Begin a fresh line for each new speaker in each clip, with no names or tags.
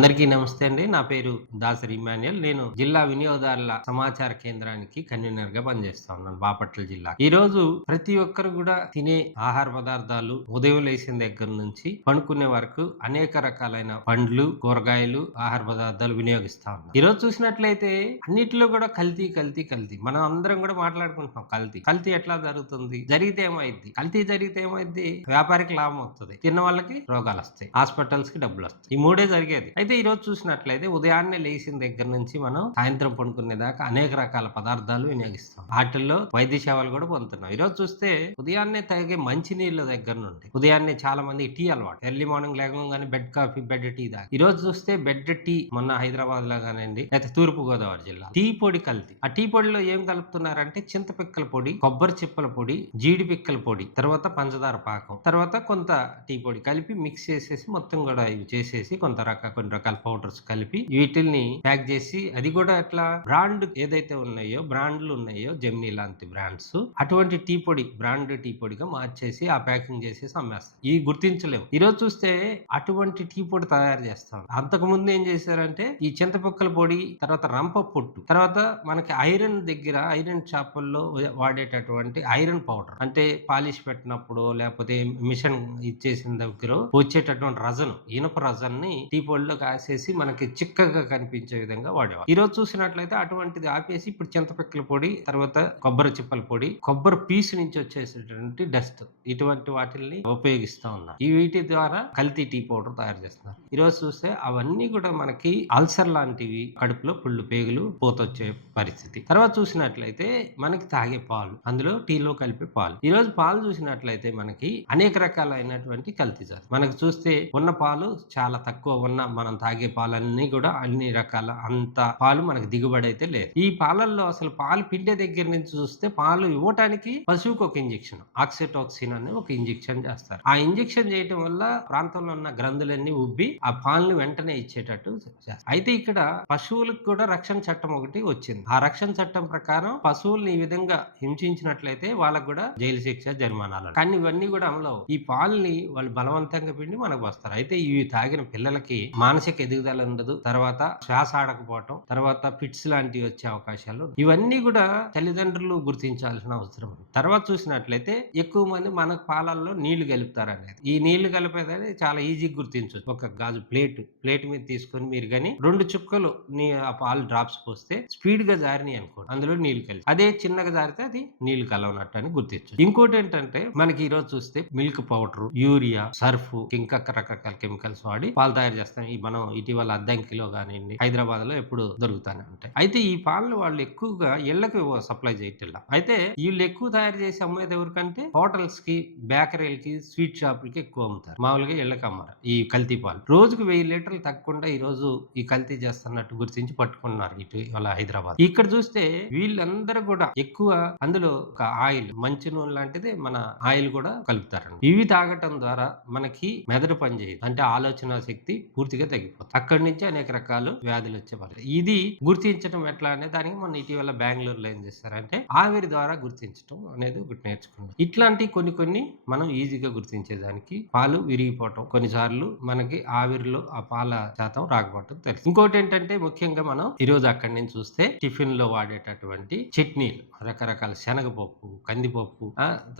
అందరికీ నమస్తే అండి. నా పేరు దాసరి ఇమాన్యుల్ నేను జిల్లా వినియోగదారుల సమాచార కేంద్రానికి కన్వీనర్గా పనిచేస్తా ఉన్నాను బాపట్ల జిల్లా. ఈ రోజు ప్రతి ఒక్కరు కూడా తినే ఆహార పదార్థాలు ఉదయం లేచిన దగ్గర నుంచి పండుకునే వరకు అనేక రకాలైన పండ్లు కూరగాయలు ఆహార పదార్థాలు వినియోగిస్తా ఉన్నాం. ఈ రోజు చూసినట్లయితే అన్నిటిలో కూడా కల్తీ కల్తీ కల్తీ. మనం అందరం కూడా మాట్లాడుకుంటున్నాం కల్తీ. కల్తీ ఎట్లా జరుగుతుంది? జరిగితే ఏమైంది కల్తీ జరిగితే ఏమైంది వ్యాపారికి లాభం వస్తుంది తిన్న వాళ్ళకి రోగాలు వస్తాయి. హాస్పిటల్స్కి డబ్బులు వస్తాయి. ఈ మూడే జరిగేది. అయితే ఈ రోజు చూసినట్లయితే ఉదయాన్నే లేచిన దగ్గర నుంచి మనం సాయంత్రం పండుకునే దాకా అనేక రకాల పదార్థాలు వినియోగిస్తాం. వాటిల్లో వైద్య సేవలు కూడా పొందుతున్నాం. ఈ రోజు చూస్తే ఉదయాన్నే తాగే మంచి నీళ్ళ దగ్గర నుండి ఉదయాన్నే చాలా మంది టీ అలవాటు ఎర్లీ మార్నింగ్ లేకుండా బెడ్ కాఫీ బెడ్ టీ దాకా ఈ రోజు చూస్తే బెడ్ టీ మొన్న హైదరాబాద్లో కానివ్వండి అయితే తూర్పు గోదావరి జిల్లా టీ పొడి కల్తీ. ఆ టీ పొడిలో ఏం కలుపుతున్నారంటే చింతపిక్కల పొడి కొబ్బరి చిప్పల పొడి జీడి పిక్కల పొడి తర్వాత పంచదార పాకం తర్వాత కొంత టీ పొడి కలిపి మిక్స్ చేసేసి మొత్తం కూడా ఇవి చేసేసి కొంత రక కొన్ని రకాల పౌడర్స్ కలిపి వీటిల్ని ప్యాక్ చేసి అది కూడా అట్లా బ్రాండ్ ఏదైతే ఉన్నాయో బ్రాండ్లు ఉన్నాయో జెమినీ లాంటి బ్రాండ్స్ అటువంటి టీ పొడి బ్రాండ్ టీ పొడిగా మార్చేసి ఆ ప్యాకింగ్ చేసేసి అమ్మేస్తారు. ఇవి గుర్తించలేము ఈ రోజు చూస్తే అటువంటి టీ పొడి తయారు చేస్తాం. అంతకు ముందు ఏం చేశారంటే ఈ చింతపిక్కల పొడి తర్వాత రంప పొట్టు తర్వాత మనకి ఐరన్ దగ్గర ఐరన్ చేపల్లో వాడేటటువంటి ఐరన్ పౌడర్. అంటే పాలిష్ పెట్టినప్పుడు లేకపోతే మిషన్ ఇచ్చేసిన దగ్గర వచ్చేటటువంటి రజను ఇనుప రజన్ని టీ పొడిలో కాసేసి మనకి చిక్కగా కనిపించే విధంగా వాడేవారు. ఈ రోజు చూసినట్లయితే అటువంటిది ఆపేసి ఇప్పుడు చింతపిక్కల పొడి తర్వాత కొబ్బరి చిప్పల పొడి కొబ్బరి పీసు నుంచి వచ్చేసేటువంటి డస్ట్ ఇటువంటి వాటిల్ని ఉపయోగిస్తా ఉన్నారు. ఈ వీటి ద్వారా కల్తీ టీ పౌడర్ తయారు చేస్తున్నారు. ఈ రోజు చూస్తే అవన్నీ కూడా మనకి అల్సర్ లాంటివి కడుపులో పుళ్ళు పేగులు పోతొచ్చే పరిస్థితి. తర్వాత చూసినట్లయితే మనకి తాగే పాలు అందులో టీలో కలిపే పాలు. ఈ రోజు పాలు చూసినట్లయితే మనకి అనేక రకాలైనటువంటి కల్తీ జరుగుతుంది మనకు చూస్తే ఉన్న పాలు చాలా తక్కువ ఉన్న మనం తాగే పాలన్నీ కూడా అన్ని రకాల అంత పాలు మనకు దిగుబడి అయితే లేదు. ఈ పాలల్లో అసలు పాలు పిండే దగ్గర నుంచి చూస్తే పాలు ఇవ్వటానికి పశువుకు ఒక ఇంజెక్షన్ ఆక్సిటోక్సిన్ అని ఒక ఇంజెక్షన్ చేస్తారు. ఆ ఇంజెక్షన్ చేయటం వల్ల ప్రాంతంలో ఉన్న గ్రంథులన్నీ ఉబ్బి ఆ పాలను వెంటనే ఇచ్చేటట్టు చేస్తారు. అయితే ఇక్కడ పశువులకు కూడా రక్షణ చట్టం ఒకటి వచ్చింది. ఆ రక్షణ చట్టం ప్రకారం పశువుల్ని ఈ విధంగా హింసించినట్లయితే వాళ్ళకు కూడా జైలు శిక్ష జరిమానాలు కానీ ఇవన్నీ కూడా అమలు ఈ పాలని వాళ్ళు బలవంతంగా పిండి మనకు వస్తారు. అయితే ఇవి తాగిన పిల్లలకి మానసిక ఎదుగుదల ఉండదు తర్వాత శ్వాస ఆడకపోవటం తర్వాత ఫిట్స్ లాంటివి వచ్చే అవకాశాలు ఇవన్నీ కూడా తల్లిదండ్రులు గుర్తించాల్సిన అవసరం ఉంది. తర్వాత చూసినట్లయితే ఎక్కువ మంది మన పాలల్లో నీళ్ళు కలుపుతారు అనేది. ఈ నీళ్ళు కలిపేదని చాలా ఈజీగా గుర్తించవచ్చు ఒక గాజు ప్లేట్ ప్లేట్ మీద తీసుకొని మీరు కానీ రెండు చుక్కలు నీ ఆ పాలు డ్రాప్స్ పోస్తే స్పీడ్గా జారినాయి అనుకోండి అందులో నీళ్ళు కలిసి. అదే చిన్నగా జారితే అది నీళ్ళు కలవనట్టు అని గుర్తించు ఇంకోటి ఏంటంటే మనకి ఈ రోజు చూస్తే మిల్క్ పౌడర్ యూరియా సర్ఫ్ ఇంకా రకరకాల కెమికల్స్ వాడి పాలు తయారు చేస్తాం. ఈ మనం ఇటీవల అద్దంకిలో కానివ్వండి హైదరాబాద్లో ఎప్పుడు దొరుకుతానే ఉంటాయి. అయితే ఈ పాలను వాళ్ళు ఎక్కువగా ఇళ్ళకు సప్లై చేయటం అయితే వీళ్ళు ఎక్కువ తయారు చేసి అమ్మేది ఎవరికంటే హోటల్స్కి బేకరీలకి స్వీట్ షాపులకి ఎక్కువ అమ్ముతారు. మామూలుగా ఇళ్ళకు అమ్మారు ఈ కల్తీ పాలు. రోజుకు వెయ్యి లీటర్లు తగ్గకుండా ఈ రోజు ఈ కల్తీ చేస్తున్నట్టు గుర్తించి పట్టుకున్నారు ఇటు ఇవాళ హైదరాబాద్. ఇక్కడ చూస్తే వీళ్ళందరూ కూడా ఎక్కువ అందులో ఒక ఆయిల్ మంచి నూనె లాంటిది మన ఆయిల్ కూడా కలుపుతారండి ఇవి తాగటం ద్వారా మనకి మెదడు పనిచేయదు. అంటే ఆలోచన శక్తి పూర్తిగా పెరిగిపోతుంది అక్కడి నుంచి అనేక రకాల వ్యాధులు వచ్చే పరిస్థితి. ఇది గుర్తించడం ఎట్లా అనే దానికి మన ఇటీవల బెంగళూరులో ఏం చేస్తారంటే ఆవిరి ద్వారా గుర్తించడం అనేది ఒకటి నేర్చుకున్నాం. ఇట్లాంటి కొన్ని కొన్ని మనం ఈజీగా గుర్తించేదానికి పాలు విరిగిపోవటం. కొన్నిసార్లు మనకి ఆవిరిలో ఆ పాల శాతం రాకపోవటం తెలుసు. ఇంకోటి ఏంటంటే ముఖ్యంగా మనం ఈరోజు అక్కడి నుంచి చూస్తే టిఫిన్లో వాడేటటువంటి చట్నీలు రకరకాల శనగపప్పు కందిపప్పు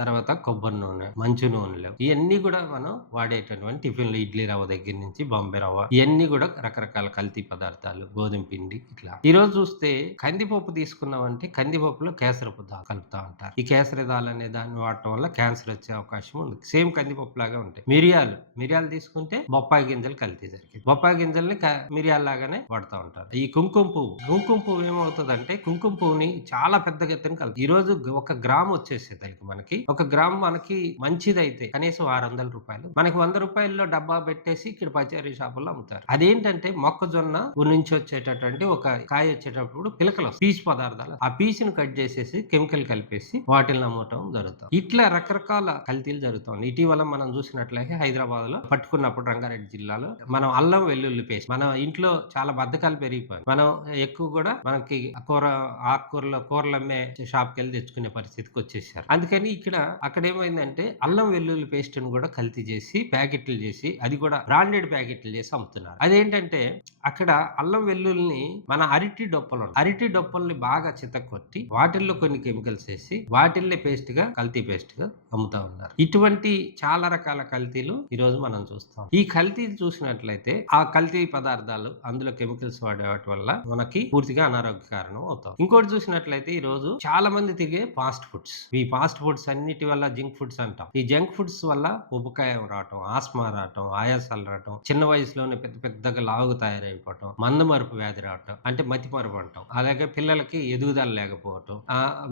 తర్వాత కొబ్బరి నూనె మంచు నూనెలు ఇవన్నీ కూడా మనం వాడేటటువంటి టిఫిన్లు. ఇడ్లీ రవ్వ దగ్గర నుంచి బొంబే రవ్వ ఇవన్నీ కూడా రకరకాల కల్తీ పదార్థాలు గోధుమ పిండి ఇట్లా. ఈ రోజు చూస్తే కందిపప్పు తీసుకున్నామంటే కందిపప్పులో కేసరపు దా కలుపుతా ఉంటారు. ఈ కేసరి దాలు అనే దాన్ని వాడటం వల్ల క్యాన్సర్ వచ్చే అవకాశం ఉంది. సేమ్ కందిపప్పు లాగా ఉంటాయి. మిరియాలు మిరియాలు తీసుకుంటే బొప్పాయి గింజలు కల్తీ జరిగింది బొప్పాయి గింజల్ని మిరియాలు మిరియాల లాగానే వాడుతూ ఉంటారు. ఈ కుంకుమ పువ్వు కుంకుమ పువ్వు ఏమవుతుందంటే కుంకుమ పువ్వుని చాలా పెద్ద ఎత్తున కలుపు ఈ రోజు ఒక గ్రామ్ వచ్చేసి దానికి మనకి. ఒక గ్రామ్ మనకి మంచిది అయితే కనీసం ఆరు వందల రూపాయలు. మనకి వంద రూపాయల్లో డబ్బా పెట్టేసి ఇక్కడ పచారీ షాపుల్లో అమ్ముతారు. అదేంటంటే మొక్కజొన్న నుంచి వచ్చేటటువంటి ఒక కాయ వచ్చేటప్పుడు పిలకలు పీచు పదార్థాలు. ఆ పీచును కట్ చేసేసి కెమికల్ కలిపేసి వాటిని అమ్మటం జరుగుతుంది ఇట్లా రకరకాల కల్తీలు జరుగుతుంది ఇటీవల మనం చూసినట్లయితే హైదరాబాద్లో పట్టుకున్నప్పుడు రంగారెడ్డి జిల్లాలో మనం అల్లం వెల్లుల్లి పేస్ట్ మన ఇంట్లో చాలా బద్ధకాలు పెరిగిపోయి మనం ఎక్కువ కూడా మనకి కూర ఆకుకూరలు కూరలు అమ్మే షాప్కి వెళ్ళి తెచ్చుకునే పరిస్థితికి వచ్చేసారు. అందుకని ఇక్కడ అక్కడ ఏమైందంటే అల్లం వెల్లుల్లి పేస్ట్ను కూడా కల్తీ చేసి ప్యాకెట్లు చేసి అది కూడా బ్రాండెడ్ ప్యాకెట్లు చేసి అమ్ముతున్నారు. చేస్తున్నారు అదేంటంటే అక్కడ అల్లం వెల్లుల్ని మన అరటి డొప్పలు అరటి డొప్పల్ని బాగా చితకొట్టి వాటిల్లో కొన్ని కెమికల్స్ వేసి వాటిల్ని పేస్ట్గా కల్తీ పేస్ట్గా అమ్ముతా ఉన్నారు. ఇటువంటి చాలా రకాల కల్తీలు ఈ రోజు మనం చూస్తాం. ఈ కల్తీలు చూసినట్లయితే ఆ కల్తీ పదార్థాలు అందులో కెమికల్స్ వాడే వాటి వల్ల మనకి పూర్తిగా అనారోగ్య కారణం అవుతాం. ఇంకోటి చూసినట్లయితే ఈ రోజు చాలా మంది తిరిగే ఫాస్ట్ ఫుడ్స్. ఈ ఫాస్ట్ ఫుడ్స్ అన్నిటి వల్ల జంక్ ఫుడ్స్ అంటాం. ఈ జంక్ ఫుడ్స్ వల్ల ఉపకాయం రావటం ఆస్మా రావటం ఆయాసాలు రావటం చిన్న వయసులోనే పెద్ద పెద్దగా లావుగా తయారైపోవటం మందమరుపు వ్యాధి రావటం అంటే మతి మరుపు అంటాం. అలాగే పిల్లలకి ఎదుగుదల లేకపోవటం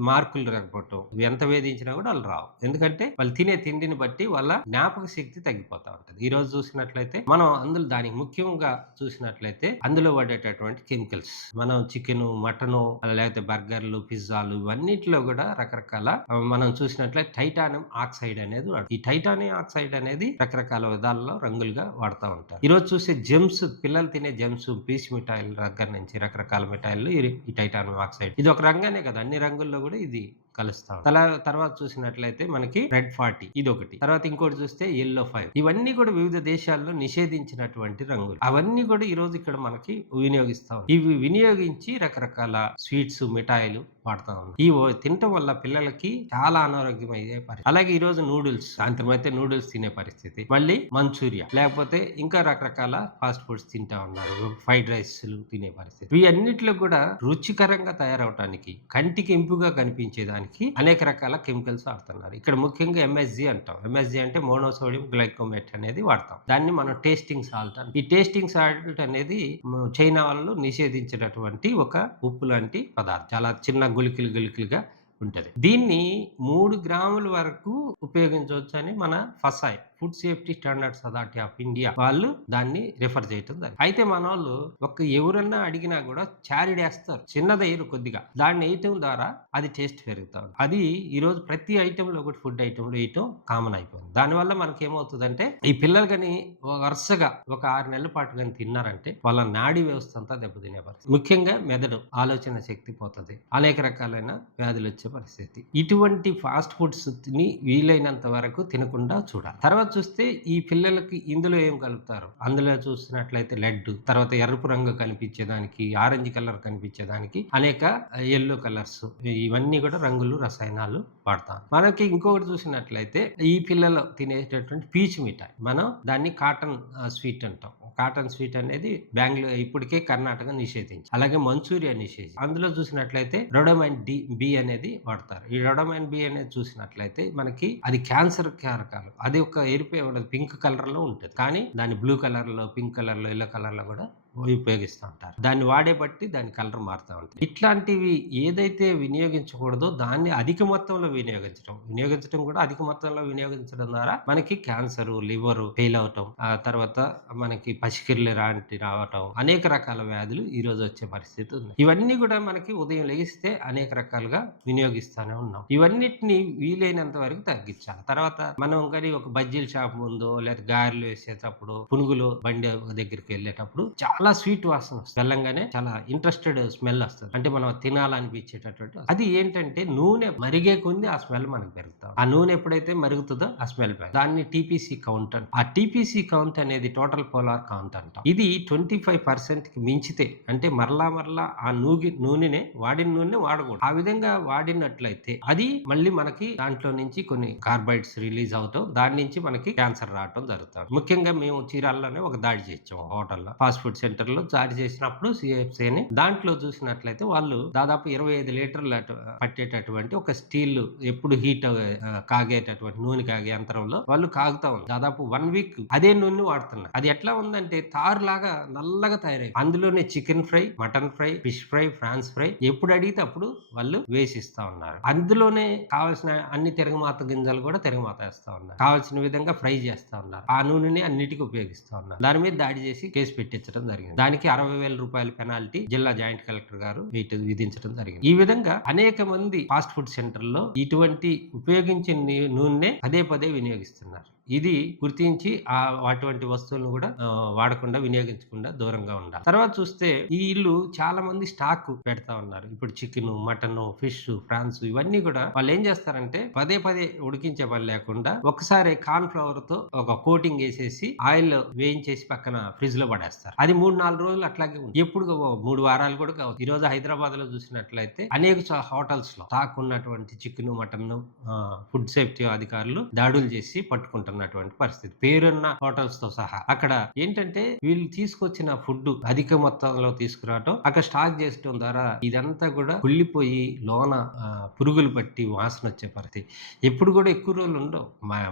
మార్కులు రాకపోవటం ఎంత వేధించినా కూడా వాళ్ళు రావు. ఎందుకంటే వాళ్ళు తినే తిండిని బట్టి వాళ్ళ జ్ఞాపక శక్తి తగ్గిపోతా ఉంటుంది. ఈ రోజు చూసినట్లయితే మనం అందులో దానికి ముఖ్యంగా చూసినట్లయితే అందులో పడేటటువంటి కెమికల్స్. మనం చికెన్ మటన్ లేకపోతే బర్గర్లు పిజ్జాలు ఇవన్నిటిలో కూడా రకరకాల మనం చూసినట్లయితే టైటానియం ఆక్సైడ్ అనేది ఈ టైటానియం ఆక్సైడ్ అనేది రకరకాల విధాలలో రంగులుగా వాడుతూ ఉంటారు. ఈ రోజు చూసే జెమ్స్ పిల్లలు తినే జెమ్స్ పీస్ మిఠాయిల దగ్గర నుంచి రకరకాల మిఠాయిలు ఈ ఈ టైటానియం ఆక్సైడ్. ఇది ఒక రంగానే కదా. అన్ని రంగుల్లో కూడా ఇది కలుస్తాం తల తర్వాత చూసినట్లయితే మనకి రెడ్ ఫార్టీ ఇది ఒకటి తర్వాత ఇంకోటి చూస్తే ఎల్లో ఫైవ్ ఇవన్నీ కూడా వివిధ దేశాల్లో నిషేధించినటువంటి రంగులు. అవన్నీ కూడా ఈ రోజు ఇక్కడ మనకి వినియోగిస్తాం ఇవి వినియోగించి రకరకాల స్వీట్స్ మిఠాయిలు వాడుతూ ఉన్నాం ఈ తినటం వల్ల పిల్లలకి చాలా అనారోగ్యం అయ్యే పరిస్థితి. అలాగే ఈ రోజు నూడిల్స్ సాయంత్రం అయితే నూడిల్స్ తినే పరిస్థితి. మళ్ళీ మంచూరియా లేకపోతే ఇంకా రకరకాల ఫాస్ట్ ఫుడ్స్ తింటా ఉన్నారు. ఫ్రైడ్ రైస్ తినే పరిస్థితి. ఇవన్నిట్లో కూడా రుచికరంగా తయారవటానికి కంటికి ఇంపుగా కనిపించేదానికి అనేక రకాల కెమికల్స్ వాడుతున్నారు. ఇక్కడ ముఖ్యంగా ఎంఎస్జి అంటాం. ఎంఎస్జి అంటే మోనోసోడియం గ్లైకోమేట్ అనేది వాడతాం. దాన్ని మనం టేస్టింగ్ సాల్ట్ ఈ టేస్టింగ్ సాల్ట్ అనేది చైనా వాళ్ళు నిషేధించినటువంటి ఒక ఉప్పు లాంటి పదార్థం. చాలా చిన్న గుళికలు గుళికలుగా ఉంటుంది. దీన్ని మూడు గ్రాముల వరకు ఉపయోగించవచ్చు అని మన FSSAI. Food safety standards authority of India వాళ్ళు దాన్ని రిఫర్ చేయటం జరిగింది. అయితే మన వాళ్ళు ఒక ఎవరన్నా అడిగినా కూడా చారిడ్ వేస్తారు చిన్నదయ్యారు కొద్దిగా. దాన్ని వేయటం ద్వారా అది టేస్ట్ పెరుగుతారు అది ఈరోజు ప్రతి ఐటెంలో ఒకటి ఫుడ్ ఐటెం లో వేయటం కామన్ అయిపోయింది. దానివల్ల మనకి ఏమవుతుందంటే ఈ పిల్లలు కానీ వరుసగా ఒక ఆరు నెలల పాటు కానీ తిన్నారంటే వాళ్ళ నాడీ వ్యవస్థ అంతా దెబ్బతినే పరిస్థితి. ముఖ్యంగా మెదడు ఆలోచన శక్తి పోతుంది. అనేక రకాలైన వ్యాధులు వచ్చే పరిస్థితి. ఇటువంటి ఫాస్ట్ ఫుడ్స్ని వీలైనంత వరకు తినకుండా చూడాలి. తర్వాత చూస్తే ఈ పిల్లలకి ఇందులో ఏం కలుపుతారు? అందులో చూసినట్లయితే లడ్డు తర్వాత ఎరుపు రంగు కనిపించేదానికి ఆరెంజ్ కలర్ కనిపించేదానికి అనేక ఎల్లో కలర్స్ ఇవన్నీ కూడా రంగులు రసాయనాలు వాడతాం మనకి ఇంకొకటి చూసినట్లయితే ఈ పిల్లలు తినేటటువంటి పీచు మిఠాయి. మనం దాన్ని కాటన్ స్వీట్ అంటాం. కాటన్ స్వీట్ అనేది బెంగళూరు ఇప్పటికే కర్ణాటక నిషేధించి అలాగే మంచూరియా నిషేధించి అందులో చూసినట్లయితే రొడమైన్ డి బి అనేది వాడతారు. ఈ రొడమైన్ బి అనేది చూసినట్లయితే మనకి అది క్యాన్సర్ కారకాలు. అది ఒక ఎరిపే ఉండదు పింక్ కలర్లో ఉంటుంది. కానీ దాని బ్లూ కలర్లో పింక్ కలర్లో ఎల్లో కలర్లో కూడా ఉపయోగిస్తూ ఉంటారు దాన్ని వాడే బట్టి దాని కలర్ మారుతూ ఉంటుంది. ఇట్లాంటివి ఏదైతే వినియోగించకూడదో దాన్ని అధిక మొత్తంలో వినియోగించడం. వినియోగించడం కూడా అధిక మొత్తంలో వినియోగించడం ద్వారా మనకి క్యాన్సర్ లివర్ ఫెయిల్ అవటం ఆ తర్వాత మనకి పసికిర్లు లాంటి రావటం అనేక రకాల వ్యాధులు ఈ రోజు వచ్చే పరిస్థితి ఉంది. ఇవన్నీ కూడా మనకి ఉదయం లెగిస్తే అనేక రకాలుగా వినియోగిస్తానే ఉన్నాం. ఇవన్నిటిని వీలైనంత వరకు తగ్గించాలి. తర్వాత మనం కానీ ఒక బజ్జీల షాప్ ముందు లేదా గారెలు వేసేటప్పుడు పునుగులు బండి దగ్గరికి వెళ్ళేటప్పుడు చాలా చాలా స్వీట్ వాసన వస్తుంది. వెళ్ళంగానే చాలా ఇంట్రెస్టెడ్ స్మెల్ వస్తుంది. అంటే మనం తినాలనిపించేటటువంటి అది ఏంటంటే నూనె మరిగే కొంది ఆ స్మెల్ మనకు ఆ నూనె ఎప్పుడైతే మరుగుతుందో ఆ స్మెల్ దాన్ని టీపీసీ కౌంట్ అంట. ఆ టీపీసీ కౌంట్ అనేది టోటల్ పోలార్ కౌంట్ అంటాం. ఇది ట్వంటీ ఫైవ్ పర్సెంట్కి మించితే అంటే మరలా మరలా ఆ నూగి నూనెనే వాడిన నూనె వాడకూడదు. ఆ విధంగా వాడినట్లయితే అది మళ్ళీ మనకి దాంట్లో నుంచి కొన్ని కార్బైడ్స్ రిలీజ్ అవుతాం దాని నుంచి మనకి క్యాన్సర్ రావటం జరుగుతుంది. ముఖ్యంగా మేము చీరాల్లోనే ఒక దాడి చేసాం హోటల్లో. ఫాస్ట్ ఫుడ్ సెంటర్లో దాడి చేసినప్పుడు సిఎఫ్సి అని దాంట్లో చూసినట్లయితే వాళ్ళు దాదాపు ఇరవై ఐదు లీటర్ల పట్టేటటువంటి ఒక స్టీల్ ఎప్పుడు హీట్ కాగేటటువంటి నూనె కాగే యంత్రంలో వాళ్ళు కాగుతా ఉంది దాదాపు వన్ వీక్ అదే నూనె వాడుతున్నారు. అది ఎట్లా ఉందంటే తారు లాగా నల్లగా తయారై అందులోనే chicken fry mutton fry fish fry France fry ఎప్పుడు అడిగితే అప్పుడు వాళ్ళు వేసిస్తా ఉన్నారు. అందులోనే కావాల్సిన అన్ని తిరగమాత గింజలు కూడా తిరగమాత వేస్తా ఉన్నారు. కావాల్సిన విధంగా ఫ్రై చేస్తా ఉన్నారు. ఆ నూనెని అన్నిటికీ ఉపయోగిస్తా ఉన్నారు. దాని మీద దాడి చేసి కేసు పెట్టించడం జరిగింది. దానికి అరవై వేల రూపాయల పెనాల్టీ జిల్లా జాయింట్ కలెక్టర్ గారు విధించడం జరిగింది. ఈ విధంగా అనేక మంది ఫాస్ట్ ఫుడ్ సెంటర్లో ఇటువంటి ఉపయోగించిన నూనె పదే పదే వినియోగిస్తున్నారు. ఇది గుర్తించి ఆ అటువంటి వస్తువులను కూడా వాడకుండా వినియోగించకుండా దూరంగా ఉండాలి. తర్వాత చూస్తే ఈ ఇల్లు చాలా మంది స్టాక్ పెడతా ఉన్నారు. ఇప్పుడు చికెన్ మటన్ ఫిష్ ఫ్రాన్స్ ఇవన్నీ కూడా వాళ్ళు ఏం చేస్తారంటే పదే పదే ఉడికించే పని లేకుండా ఒకసారి కార్న్ ఫ్లవర్తో ఒక కోటింగ్ వేసేసి ఆయిల్ వేయించేసి పక్కన ఫ్రిడ్జ్లో పడేస్తారు. అది మూడు నాలుగు రోజులు అట్లాగే ఉంది ఎప్పుడు ఓ మూడు వారాలు కూడా కావచ్చు. ఈ రోజు హైదరాబాద్లో చూసినట్లయితే అనేక హోటల్స్లో స్టాక్ ఉన్నటువంటి చికెన్ మటన్ ఫుడ్ సేఫ్టీ అధికారులు దాడులు చేసి పట్టుకుంటున్నటువంటి పరిస్థితి. పేరున్న హోటల్స్తో సహా. అక్కడ ఏంటంటే వీళ్ళు తీసుకొచ్చిన ఫుడ్ అధిక మొత్తంలో తీసుకురావటం అక్కడ స్టాక్ చేసడం ద్వారా ఇదంతా కూడా కుళ్ళిపోయి లోన పురుగులు పట్టి వాసన వచ్చే పరిస్థితి. ఎప్పుడు కూడా ఎక్కువ రోజులు ఉండవు.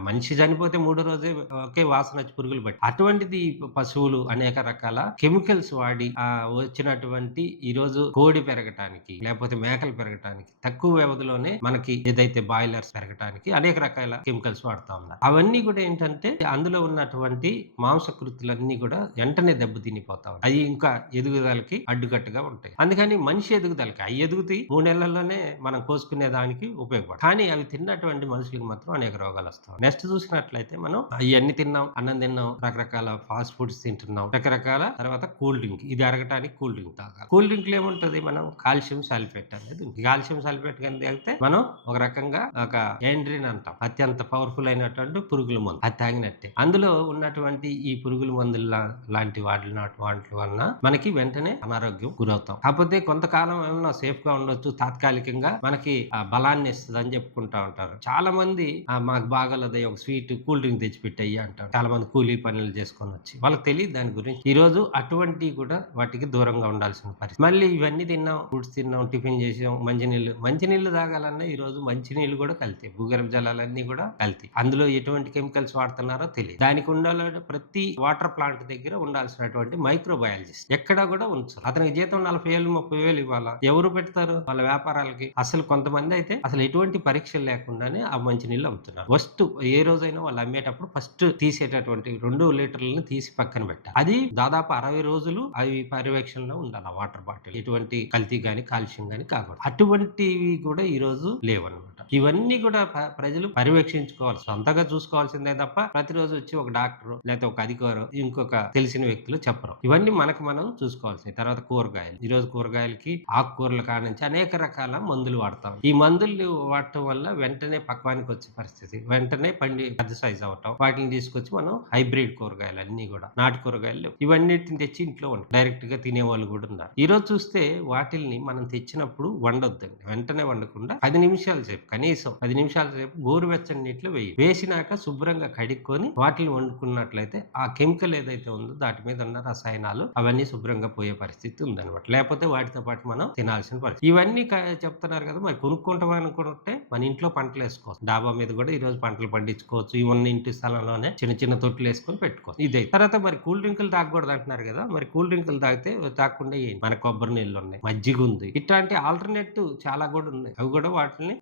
మనిషి చనిపోతే మూడో రోజే ఒకే వాసన వచ్చి పురుగులు పట్టి. అటువంటిది పశువులు అనేక రకాల కెమికల్స్ వాడి ఆ వచ్చినటువంటి ఈ రోజు కోడి పెరగటానికి లేకపోతే మేకలు పెరగటానికి తక్కువ వ్యవధిలోనే మనకి ఏదైతే బాయిలర్స్ పెరగటానికి అనేక రకాల కెమికల్స్ వాడుతూ ఉన్నారు. అవన్నీ కూడా ఏంటంటే అందులో ఉన్నటువంటి మాంసకృతులన్నీ కూడా వెంటనే దెబ్బతినిపోతా ఉంటాయి. అవి ఇంకా ఎదుగుదలకి అడ్డుకట్టుగా ఉంటాయి. అందుకని మనిషి ఎదుగుదలకి అవి ఎదుగుతాయి. మూడు నెలల్లోనే మనం కోసుకునే దానికి ఉపయోగపడతాయి. కానీ అవి తిన్నటువంటి మనుషులకు మాత్రం అనేక రోగాలు వస్తాయి నెక్స్ట్ చూసినట్లయితే మనం అవన్నీ తిన్నాం అన్నం తిన్నాం రకరకాల ఫాస్ట్ ఫుడ్స్ తింటున్నాం రకరకాల తర్వాత కూల్ డ్రింక్. ఇది అరగటానికి కూల్ డ్రింక్ తాగాలి. కూల్ డ్రింక్లో ఏముంటది? మనం కాల్షియం సల్ఫేట్ అనేది కాల్షియం సల్ఫేట్ కానీ తాగితే మనం ఒక రకంగా ఒక ఎండ్రిన్ అంటాం. అత్యంత పవర్ఫుల్ అయినటువంటి పురుగుల మందు. అది తాగినట్టే. అందులో ఉన్నటువంటి ఈ పురుగుల మందుల లాంటి వాటి వాటి వలన మనకి వెంటనే అనారోగ్యం గురవుతాం. కాకపోతే కొంతకాలం ఏమన్నా సేఫ్గా ఉండొచ్చు తాత్కాలికంగా మనకి ఆ బలాన్ని ఇస్తుంది అని చెప్పుకుంటా ఉంటారు. చాలా మంది మాకు బాగోలేదు ఒక స్వీట్ కూల్ డ్రింక్ తెచ్చిపెట్టయ్యి అంటారు. చాలా మంది కూలీ పనులు చేసుకొని వచ్చి. వాళ్ళకి తెలియదు దాని గురించి. ఈ రోజు అటువంటి కూడా వాటికి దూరంగా ఉండాల్సిన పరిస్థితి. మళ్ళీ ఇవన్నీ తిన్నాం ఫ్రూట్స్ తిన్నాం టిఫిన్ చేసాం మంచినీళ్ళు. మంచినీళ్ళు తాగాలన్నా ఈ రోజు మంచినీళ్ళు కూడా కల్తీ. భూగర్భ జలాలన్నీ కూడా కల్తీ. అందులో ఎటువంటి కెమికల్స్ వాడుతున్నారో తెలియదు దానికి ఉండాలంటే ప్రతి వాటర్ ప్లాంట్ దగ్గర ఉండాల్సినటువంటి మైక్రోబయాలజిస్ట్ ఎక్కడ కూడా ఉంచరు. అతనికి జీతం నలభై వేలు ముప్పై వేలు ఇవ్వాలా? ఎవరు పెడతారు వాళ్ళ వ్యాపారాలకి? అసలు కొంతమంది అయితే అసలు ఎటువంటి పరీక్షలు లేకుండానే ఆ మంచినీళ్ళు అమ్ముతున్నారు. ఫస్ట్ ఏ రోజైనా వాళ్ళు అమ్మేటప్పుడు ఫస్ట్ తీసేటటువంటి రెండు లీటర్లను తీసి పక్కన పెట్టాలి. అది దాదాపు అరవై రోజులు అవి పర్యవేక్షణలో ఉండాలి. ఆ వాటర్ బాటిల్ ఎటువంటి కల్తీ కానీ కాలుష్యం కానీ కాకూడదు. అటువంటివి కూడా ఈ రోజు లేవన్నమాట. ఇవన్నీ కూడా ప్రజలు పర్యవేక్షించుకోవాలి. సొంతగా చూసుకోవాల్సిందే తప్ప ప్రతిరోజు వచ్చి ఒక డాక్టర్ లేకపోతే ఒక అధికారు ఇంకొక తెలిసిన వ్యక్తులు చెప్పరు. ఇవన్నీ మనకు మనం చూసుకోవాల్సింది తర్వాత కూరగాయలు. ఈ రోజు కూరగాయలకి ఆకుకూరల కానించి అనేక రకాల మందులు వాడతాం. ఈ మందులు వాడటం వల్ల వెంటనే పక్వానికి వచ్చే పరిస్థితి. వెంటనే పండి పెద్ద సైజ్ అవటం వాటిని తీసుకొచ్చి మనం హైబ్రిడ్ కూరగాయలు అన్ని కూడా నాటు కూరగాయలు లేవు. ఇవన్నిటిని తెచ్చి ఇంట్లో ఉంటాయి డైరెక్ట్గా తినే వాళ్ళు కూడా ఉన్నారు. ఈ రోజు చూస్తే వాటిల్ని మనం తెచ్చినప్పుడు వండొద్దండి. వెంటనే వండకుండా పది నిమిషాలు సేపు కనీసం పది నిమిషాల సేపు గోరువెచ్చని నీటిలో వేయి. వేసినాక శుభ్రంగా కడుక్కొని వాటిని వండుకున్నట్లయితే ఆ కెమికల్ ఏదైతే ఉందో దాటి మీద ఉన్న రసాయనాలు అవన్నీ శుభ్రంగా పోయే పరిస్థితి ఉందన్నమాట. లేకపోతే వాటితో పాటు మనం తినాల్సిన పరిస్థితి. ఇవన్నీ చెప్తున్నారు కదా మరి కొనుక్కుంటాం అనుకుంటే మన ఇంట్లో పంటలు వేసుకోవచ్చు. డాబా మీద కూడా ఈ రోజు పంటలు పండించుకోవచ్చు. ఇవన్నీ ఉన్న ఇంటి స్థలంలోనే చిన్న చిన్న తొట్లు వేసుకొని పెట్టుకోవచ్చు. ఇదే. తర్వాత మరి కూల్ డ్రింకులు తాగకూడదు అంటున్నారు కదా. మరి కూల్ డ్రింకులు తాగితే తాగకుండా మన కొబ్బరి నీళ్ళు ఉన్నాయి. మజ్జిగ ఉంది ఇట్లాంటి ఆల్టర్నేటివ్ చాలా కూడా ఉన్నాయి. అవి కూడా వాటిని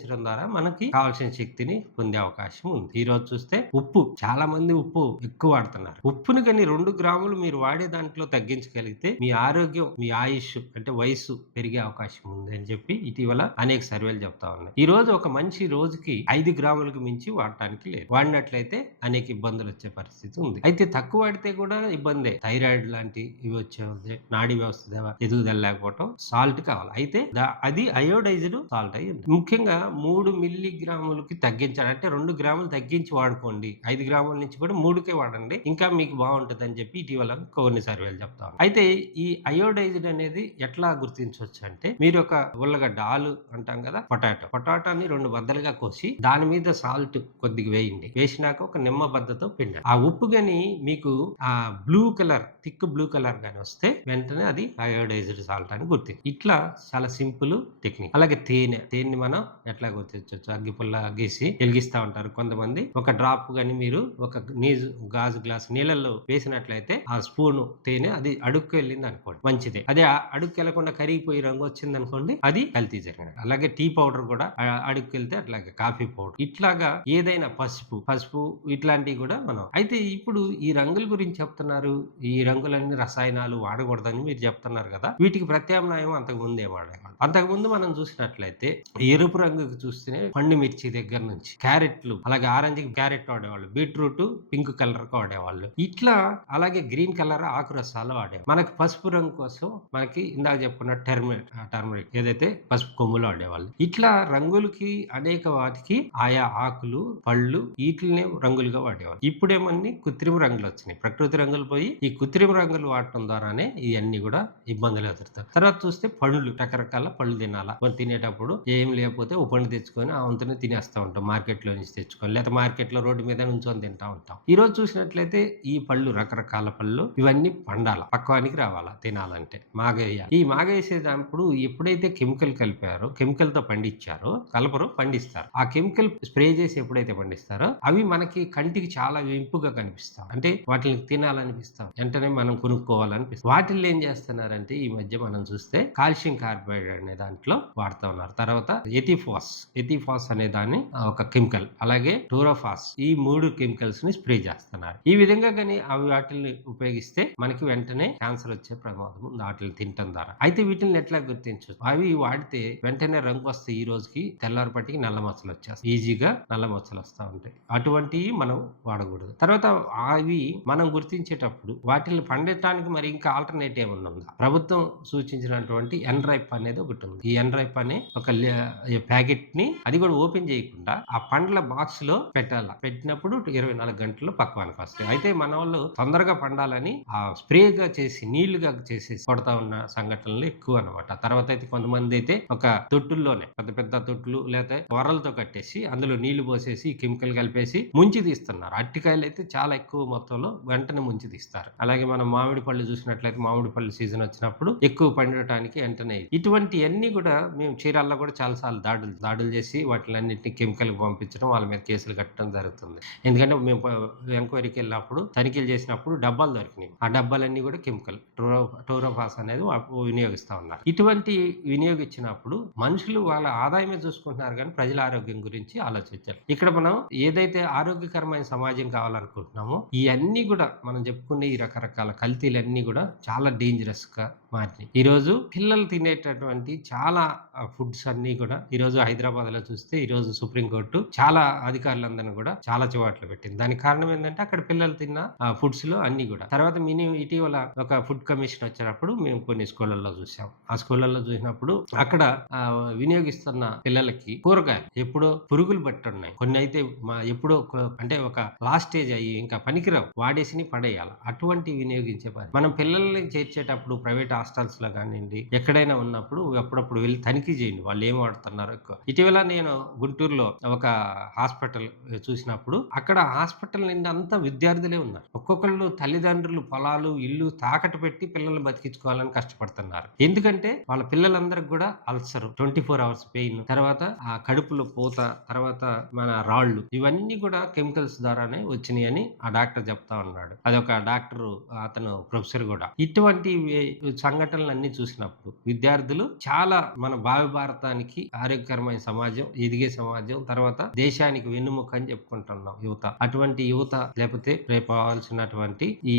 ఉపయోగించడం ద్వారా మనకి కావాల్సిన శక్తిని పొందే అవకాశం ఉంది. ఈ రోజు చూస్తే ఉప్పు చాలా మంది ఉప్పు ఎక్కువ వాడుతున్నారు. ఉప్పుని కానీ రెండు గ్రాములు మీరు వాడే దాంట్లో తగ్గించగలిగితే మీ ఆరోగ్యం మీ ఆయుష్ అంటే వయసు పెరిగే అవకాశం ఉంది అని చెప్పి ఇటీవల అనేక సర్వేలు చెప్తా ఉన్నాయి. ఈ రోజు ఒక మనిషి రోజుకి ఐదు గ్రాములకు మించి వాడటానికి లేదు. వాడినట్లయితే అనేక ఇబ్బందులు వచ్చే పరిస్థితి ఉంది. అయితే తక్కువ వాడితే కూడా ఇబ్బందే. థైరాయిడ్ లాంటి ఇవి వచ్చే నాడీ వ్యవస్థ దేవ- ఎదుగుదల లేకపోవటం సాల్ట్ కావాలి. అయితే అది అయోడైజ్డ్ సాల్ట్ అయ్యింది. ముఖ్యంగా మూడు మిల్లీగ్రాములకి తగ్గించాలి. అంటే రెండు గ్రాములు తగ్గించి వాడుకోండి. ఐదు గ్రాముల నుంచి కూడా మూడుకే వాడండి. ఇంకా మీకు బాగుంటుంది అని చెప్పి ఇటీవల కొన్ని సర్వేలు చెప్తాం అయితే ఈ అయోడైజ్డ్ అనేది ఎట్లా గుర్తించవచ్చు అంటే మీరు ఒక ఉల్లగడ్డ ఆలు అంటాం కదా పొటాటో. పొటాటోని రెండు బద్దలుగా కోసి దాని మీద సాల్ట్ కొద్దిగా వేయండి. వేసినాక ఒక నిమ్మ బద్దతో పిండండి. ఆ ఉప్పు గని మీకు ఆ blue colour thick blue colour గాని వస్తే వెంటనే అది అయోడైజ్డ్ సాల్ట్ అని గుర్తు ఇట్లా చాలా సింపుల్ టెక్నిక్. అలాగే తేనె. తేనెని మనం ఎట్లా అగ్గి అగ్గిపుల్ల గీసి వెలిగిస్తా ఉంటారు కొంతమంది. ఒక డ్రాప్ కానీ మీరు ఒక నీజు గాజు గ్లాస్ నీళ్ళల్లో వేసినట్లయితే ఆ స్పూన్ తేనె అది అడుక్కు వెళ్ళింది అనుకోండి. మంచిదే. అదే అడుక్కు వెళ్ళకుండా కరిగిపోయి రంగు వచ్చింది అనుకోండి అది కల్తీ జరిగినది అలాగే టీ పౌడర్ కూడా అడుక్కు వెళ్తే అట్లాగే కాఫీ పౌడర్. ఇట్లాగా ఏదైనా పసుపు పసుపు ఇట్లాంటివి కూడా మనం. అయితే ఇప్పుడు ఈ రంగుల గురించి చెప్తున్నారు. ఈ రంగులన్నీ రసాయనాలు వాడకూడదని మీరు చెప్తున్నారు కదా. వీటికి ప్రత్యామ్నాయం అంతకు ముందే వాడేవాళ్ళు అంతకు ముందు మనం చూసినట్లయితే ఎరుపు రంగు రంగులకు చూస్తేనే పండు మిర్చి దగ్గర నుంచి క్యారెట్లు అలాగే ఆరెంజ్ క్యారెట్ వాడేవాళ్ళు బీట్రూట్ పింక్ కలర్ వాడేవాళ్ళు. ఇట్లా అలాగే గ్రీన్ కలర్ ఆకు రసాలు వాడేవాళ్ళు. మనకి పసుపు రంగు కోసం మనకి ఇందాక చెప్పుకున్న టర్మరిక్ టర్మరిక్ ఏదైతే పసుపు కొమ్ములు వాడేవాళ్ళు. ఇట్లా రంగులకి అనేక వాటికి ఆయా ఆకులు పళ్ళు వీటిని రంగులుగా వాడేవాళ్ళు. ఇప్పుడేమన్నీ కృత్రిమ రంగులు వచ్చినాయి. ప్రకృతి రంగులు పోయి ఈ కృత్రిమ రంగులు వాడటం ద్వారానే ఇవన్నీ కూడా ఇబ్బందులు ఎదురుతాయి. తర్వాత చూస్తే పళ్ళు రకరకాల పళ్ళు తినాలా. తినేటప్పుడు ఏం లేకపోతే ఉప పండు తెచ్చుకొని ఆ వంతున తినేస్తా ఉంటాం మార్కెట్లో నుంచి తెచ్చుకొని. లేదా మార్కెట్లో రోడ్డు మీద నుంచొని తింటా ఉంటాం. ఈ రోజు చూసినట్లయితే ఈ పళ్ళు రకరకాల పళ్ళు ఇవన్నీ పండాల. పక్వానికి రావాలా తినాలంటే. మాగేయాలి ఈ మాగేసేటప్పుడు ఎప్పుడైతే కెమికల్ కలిపారో కెమికల్తో పండించారో కలపరు పండిస్తారు. ఆ కెమికల్ స్ప్రే చేసి ఎప్పుడైతే పండిస్తారో అవి మనకి కంటికి చాలా ఇంపుగా కనిపిస్తాం. అంటే వాటిని తినాలనిపిస్తాం. వెంటనే మనం కొనుక్కోవాలనిపిస్తాం. వాటిల్లో ఏం చేస్తున్నారంటే ఈ మధ్య మనం చూస్తే కాల్షియం కార్బైడ్ అనే దాంట్లో వాడుతూ ఉన్నారు. తర్వాత ఎథిఫోస్. ఎథిఫాస్ అనే దాన్ని ఒక కెమికల్. అలాగే టూరోఫాస్ ఈ మూడు కెమికల్స్ని స్ప్రే చేస్తున్నారు. ఈ విధంగా కానీ అవి వాటిని ఉపయోగిస్తే మనకి వెంటనే క్యాన్సర్ వచ్చే ప్రమాదం ఉంది వాటిని తినటం ద్వారా. అయితే వీటిని ఎట్లా గుర్తించు అవి వాడితే వెంటనే రంగు వస్తాయి ఈ రోజుకి తెల్లారిపటికి నల్ల మచ్చలు వచ్చేస్తాయి. ఈజీగా నల్ల మచ్చలు వస్తూ ఉంటాయి. అటువంటివి మనం వాడకూడదు. తర్వాత అవి మనం గుర్తించేటప్పుడు వాటిని పండటానికి మరి ఇంకా ఆల్టర్నేట్ ఏమన్నా ఉందా? ప్రభుత్వం సూచించినటువంటి ఎన్రైప్ అనేది ఒకటి ఉంది. ఈ ఎన్రైప్ అనే ఒక ప్యాకెట్ ని అది కూడా ఓపెన్ చేయకుండా ఆ పండ్ల బాక్స్లో పెట్టాల. పెట్టినప్పుడు ఇరవై నాలుగు గంటల్లో పక్వానికి వస్తాయి అయితే మన వాళ్ళు తొందరగా పండాలని ఆ స్ప్రేగా చేసి నీళ్ళుగా చేసి కొడతా ఉన్న సంఘటనలు ఎక్కువ అనమాట తర్వాత అయితే కొంతమంది అయితే ఒక తొట్టుల్లోనే పెద్ద పెద్ద తొట్టులు లేకపోతే వరలతో కట్టేసి అందులో నీళ్ళు పోసేసి కెమికల్ కలిపేసి ముంచి తీస్తున్నారు. అట్టికాయలు అయితే చాలా ఎక్కువ మొత్తంలో వెంటనే ముంచి తీస్తారు. అలాగే మనం మామిడి పళ్ళు చూసినట్లయితే మామిడి పళ్ళు సీజన్ వచ్చినప్పుడు ఎక్కువ పండటానికి వెంటనే ఇటువంటివన్నీ కూడా మేము చీరాల్లో కూడా చాలాసార్లు దాడులు దాడులు చేసి వాటిలన్నింటినీ కెమికల్ పంపించడం వాళ్ళ మీద కేసులు కట్టడం జరుగుతుంది. ఎందుకంటే మేము ఎంక్వైరీకి వెళ్ళినప్పుడు తనిఖీలు చేసినప్పుడు డబ్బాలు దొరికినాయి. ఆ డబ్బాలన్నీ కూడా కెమికల్. టోరో టోరోఫాస్ అనేది వినియోగిస్తూ వినియోగిస్తా ఉన్నారు. ఇటువంటి వినియోగించినప్పుడు మనుషులు వాళ్ళ ఆదాయమే చూసుకుంటున్నారు కానీ ప్రజల ఆరోగ్యం గురించి ఆలోచించాలి ఇక్కడ మనం ఏదైతే ఆరోగ్యకరమైన సమాజం కావాలనుకుంటున్నామో ఇవన్నీ కూడా మనం చెప్పుకునే ఈ రకరకాల కల్తీలన్నీ కూడా చాలా డేంజరస్గా మార్చి. ఈరోజు పిల్లలు తినేటటువంటి చాలా ఫుడ్స్ అన్ని కూడా ఈ రోజు హైదరాబాద్లో చూస్తే ఈరోజు సుప్రీంకోర్టు చాలా అధికారులందరినీ కూడా చాలా చివాట్లు పెట్టింది. దానికి కారణం ఏంటంటే అక్కడ పిల్లలు తిన్న ఫుడ్స్లో అన్ని కూడా. తర్వాత మినీ ఇటీవల ఒక ఫుడ్ కమిషన్ వచ్చినప్పుడు మేము కొన్ని స్కూళ్ళల్లో చూసాం. ఆ స్కూళ్ళల్లో చూసినప్పుడు అక్కడ వినియోగిస్తున్న పిల్లలకి కూరగాయలు ఎప్పుడో పురుగులు పట్టున్నాయి. కొన్ని అయితే మా ఎప్పుడో అంటే ఒక లాస్ట్ స్టేజ్ అయ్యి ఇంకా పనికిరావు. వాడేసి పడేయాలి. అటువంటి వినియోగించే పని మనం పిల్లల్ని చేర్చేటప్పుడు ప్రైవేట్ హాస్టల్స్లో కానివ్వండి ఎక్కడైనా ఉన్నప్పుడు అప్పుడప్పుడు వెళ్ళి తనిఖీ చేయండి. వాళ్ళు ఏం వాడుతున్నారో ఎక్కువ. ఇటీవల నేను గుంటూరులో ఒక హాస్పిటల్ చూసినప్పుడు అక్కడ హాస్పిటల్ నిండా అంతా విద్యార్థులే ఉన్నారు. ఒక్కొక్కళ్ళు తల్లిదండ్రులు పొలాలు ఇల్లు తాకట్టు పెట్టి పిల్లల్ని బతికించుకోవాలని కష్టపడుతున్నారు. ఎందుకంటే వాళ్ళ పిల్లలందరికి కూడా ulcer twenty four hours pain తర్వాత ఆ కడుపులో పూత తర్వాత మన రాళ్ళు ఇవన్నీ కూడా కెమికల్స్ ద్వారానే వచ్చినాయి అని ఆ డాక్టర్ చెప్తా ఉన్నాడు. అదొక డాక్టర్ అతను ప్రొఫెసర్ కూడా. ఇటువంటి సంఘటనలన్నీ సంఘటనలు చూసినప్పుడు విద్యార్థులు చాలా మన భావి భారతానికి ఆరోగ్యకరమైన సమాజం ఎదిగే సమాజం తర్వాత దేశానికి వెన్నుముక అని చెప్పుకుంటున్నాం యువత. అటువంటి యువత లేకపోతే రేపు అవ్వాల్సినటువంటి ఈ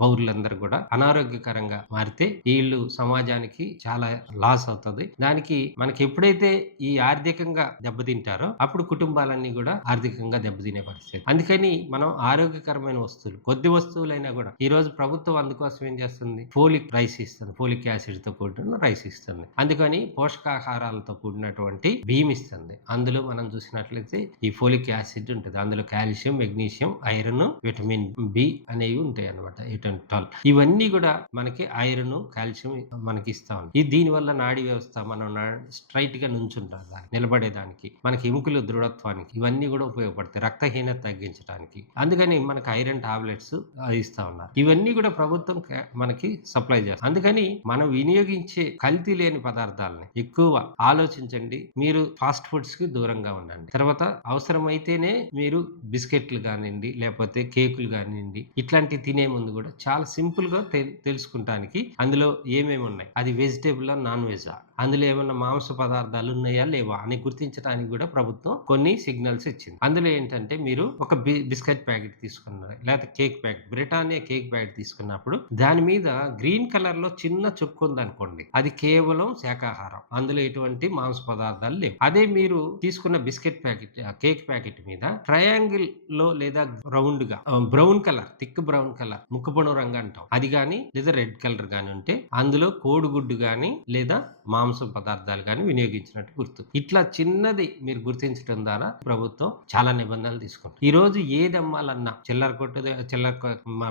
పౌరులందరూ కూడా అనారోగ్యకరంగా మారితే వీళ్ళు సమాజానికి చాలా లాస్ అవుతుంది. దానికి మనకి ఎప్పుడైతే ఈ ఆర్థికంగా దెబ్బతింటారో అప్పుడు కుటుంబాలన్నీ కూడా ఆర్థికంగా దెబ్బతినే పరిస్థితి. అందుకని మనం ఆరోగ్యకరమైన వస్తువులు కొద్ది వస్తువులైనా కూడా ఈ రోజు ప్రభుత్వం అందుకోసం ఏం చేస్తుంది? ఫోలిక్ రైస్ ఇస్తుంది. ఫోలిక్ యాసిడ్తో కూడిన రైస్ ఇస్తుంది. అందుకని పోషకాహారాలతో కూడినటువంటి బియ్యం ఇస్తుంది. అందులో మనం చూసినట్లయితే ఈ ఫోలిక్ యాసిడ్ ఉంటుంది. అందులో calcium magnesium iron vitamin B అనేవి ఉంటాయి అనమాట ఇటువంటి టాల్ ఇవన్నీ కూడా మనకి ఐరన్ కాల్షియం మనకి ఇస్తా ఉంది ఇది దీని వల్ల నాడీ వ్యవస్థ మనం స్ట్రైట్గా నుంచుంటారు దానికి, నిలబడేదానికి మనకి ఎముకలు దృఢత్వానికి ఇవన్నీ కూడా ఉపయోగపడతాయి. రక్తహీనత తగ్గించడానికి. అందుకని మనకి ఐరన్ టాబ్లెట్స్ ఇస్తా ఉన్నారు. ఇవన్నీ కూడా ప్రభుత్వం మనకి సప్లై చేస్తారు అందుకని మనం వినియోగించే కల్తీ లేని పదార్థాలని ఎక్కువ ఆలోచించండి. మీరు ఫాస్ట్ ఫుడ్స్కి దూరంగా ఉండండి. తర్వాత అవసరమైతేనే మీరు బిస్కెట్లు కానివ్వండి లేకపోతే కేకులు కానివ్వండి ఇట్లాంటి తినే ముందు కూడా చాలా సింపుల్గా తెలుసుకుంటానికి అందులో ఏమేమి ఉన్నాయి? అది వెజిటేబుల్ నాన్ వెజ్? అందులో ఏమైనా మాంస పదార్థాలు ఉన్నాయా లేవా అని గుర్తించడానికి కూడా ప్రభుత్వం కొన్ని సిగ్నల్స్ ఇచ్చింది. అందులో ఏంటంటే మీరు ఒక బి బిస్కెట్ ప్యాకెట్ తీసుకున్నారు లేకపోతే cake packet Britannia cake packet తీసుకున్నప్పుడు దాని మీద గ్రీన్ కలర్లో చిన్న చుక్కు ఉంది అనుకోండి అది కేవలం శాకాహారం అందులో ఎటువంటి మాంస పదార్థాలు లేవు. అదే మీరు తీసుకున్న బిస్కెట్ ప్యాకెట్ కేక్ ప్యాకెట్ మీద ట్రయాంగిల్లో లేదా రౌండ్గా brown colour thick brown colour ముక్కుపొను రంగు అంటాం. అది కానీ లేదా రెడ్ కలర్ కానీ ఉంటే అందులో కోడిగుడ్డు కానీ లేదా మాంసం పదార్థాలు కానీ వినియోగించినట్టు గుర్తు. ఇట్లా చిన్నది మీరు గుర్తించడం ద్వారా ప్రభుత్వం చాలా నిబంధనలు తీసుకుంటుంది ఈ రోజు ఏది అమ్మాలన్నా చిల్లర కొట్టు చిల్లర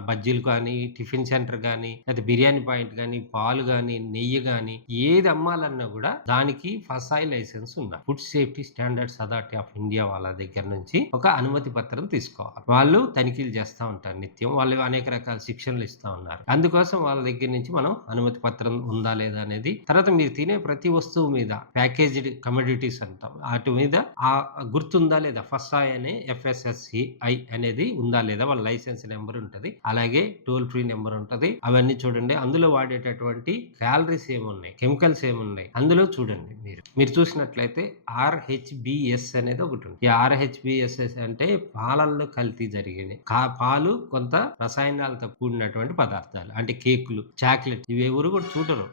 బజ్జీలు కానీ టిఫిన్ సెంటర్ కానీ లేదా బిర్యానీ పాయింట్ కానీ పాలు కానీ నెయ్యి కానీ ఏది అమ్మాలన్నా కూడా దానికి ఫసాయి లైసెన్స్ ఉండాలి. Food safety standards authority of India వాళ్ళ దగ్గర నుంచి ఒక అనుమతి పత్రం తీసుకోవాలి. వాళ్ళు తనిఖీలు చేస్తూ ఉంటారు నిత్యం. వాళ్ళు అనేక రకాల శిక్షణలు ఇస్తూ ఉన్నారు. అందుకోసం వాళ్ళ దగ్గర నుంచి మనం అనుమతి పత్రం ఉందా లేదా అనేది తర్వాత మీరు తినే ప్రతి వస్తువు మీద ప్యాకేజ్డ్ కమోడిటీస్ అంటాం. వాటి మీద ఆ గుర్తుందా లేదా? ఫసాయి అనే ఎఫ్ఎస్ఎస్సిఐ అనేది ఉందా లేదా? వాళ్ళ లైసెన్స్ నెంబర్ ఉంటుంది. అలాగే టోల్ ఫ్రీ నెంబర్ ఉంటుంది. అవన్నీ చూడండి. అందులో వాడేటటువంటి క్యాలరీస్ ఏమున్నాయి? కెమికల్స్ ఏమున్నాయి? అందులో చూడండి మీరు. మీరు చూసినట్లయితే ఆర్హెచ్బిఎస్ అనేది ఒకటి ఉంది ఈ ఆర్హెచ్బిఎస్ఎస్ అంటే పాలల్లో కల్తీ జరిగింది కా పాలు కొంత రసాయనాలతో కూడినటువంటి పదార్థాలు. అంటే కేకులు చాక్లెట్ ఇవి ఎవరు కూడా చూడరు.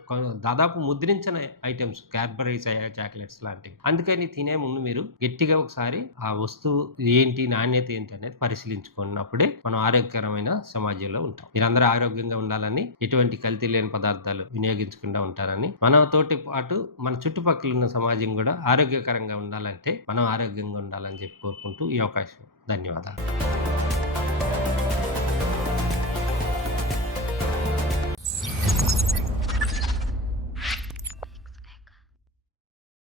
దాదాపు ముద్రించిన ఐటమ్స్ క్యాడ్బరీస్ చాక్లెట్స్ లాంటివి. అందుకని తినే ముందు మీరు గట్టిగా ఒకసారి ఆ వస్తువు ఏంటి నాణ్యత ఏంటి అనేది పరిశీలించుకున్నప్పుడే మనం ఆరోగ్యకరమైన సమాజంలో ఉంటాం. మీరందరూ ఆరోగ్యంగా ఉండాలని ఎటువంటి కల్తీ లేని పదార్థాలు వినియోగించకుండా ఉంటారని మనతోటి పాటు మన చుట్టుపక్కల ఉన్న సమాజం కూడా ఆరోగ్యకరంగా ఉండాలంటే మనం ఆరోగ్యంగా ఉండాలని చెప్పి కోరుకుంటూ ఈ అవకాశం. ధన్యవాదాలు.